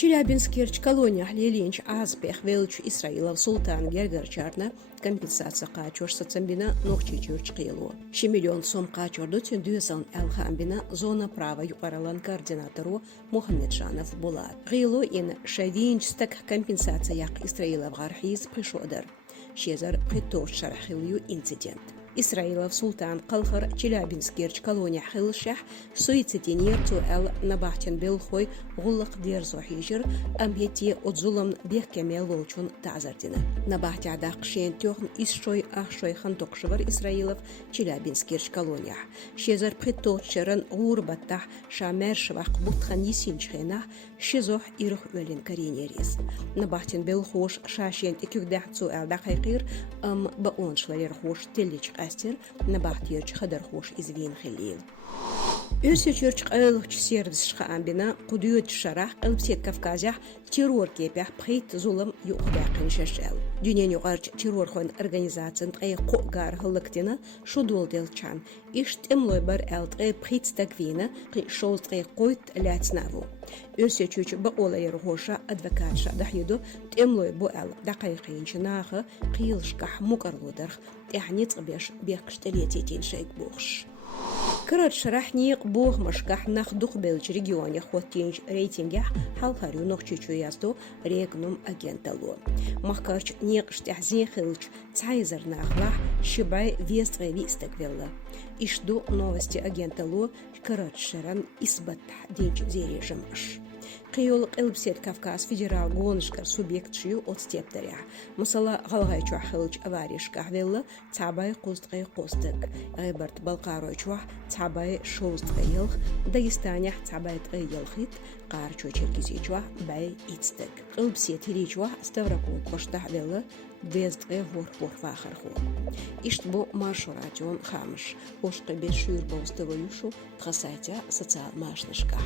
Челябинскирч колония Леленч Азбех Велч Исраилов Султан Гергерчарна компенсация качур сацамбина нохчичурч қиылу. 1 миллион сом качурду түндюсан Алхамбина зона права юқаралан координатору Мухаммеджанов Булат. Қиылу ин шавинчстак компенсация яқ Исраилов гархиз пришодер. Шезар притош шарахилью инцидент. Исраилов Султан Қалхар Челябинскирч колония Хилшах суицидинер туэл набахтен белхой гуллах дерзо хижер амхети отзулам бех кемел волчун тазардина. Набахти адақшен тёхн исшой ахшой хантокшевар Исраилов Челябинскирч колония. Шезар приточерен гурбаттах шамер швах бутхан есинчхена шезох ирх өлен каринерис. Набахтен белхош шашен икюгдах туэл дахайқир баоншларер хош теллич Астер набахтирч хадар хош извин хилил. Өсөчөрч қайлыч сервисшқа амбина қудует шарах қылпсет Кавказях террор кепях пхит зулым юқдақын шашел. Дюнен юқарч террор хон организациян қай қоғар хылықтина шудол делчан. Ишт эмлой бар әлт пхит стагвина қи шоуз қай қойт ләтснаву. Өсөчөч баолайыр хоша адвокатша дахюду эмлой бу әл дақай қиынчынағы қиылшқах мукарлударх тәхнец беш бекштелететен шейк бухш. Кырат шарахниq бог машках нахдух белч регионе хватинч рейтингях халхарю нохчичу язду регнум агенталу. Махкарч неqштях зехилч цайзер нахлах шибай вестре вистагвелла. Ишду новости агенталу кырат шаран исбат денч зережимаш. Қиолық элбсет Кавказ федерал гонышкар субъектшию от стептеря. Мысала ғалғайчуа хылыч аваришках велла цабай қостғай қостык. Ғайбарт балқаройчуа цабай шоустғай елх, Дагестанях цабай тғай елхит, қарчу черкизичуа бай ицтык. Элбсет хиричуа Ставрокол қоштах велла бездғай ғор вахарху. Ишт бу машу радион хамыш. Ошқы бес шүйір боустывы юшу тғасайтя социал машнышках.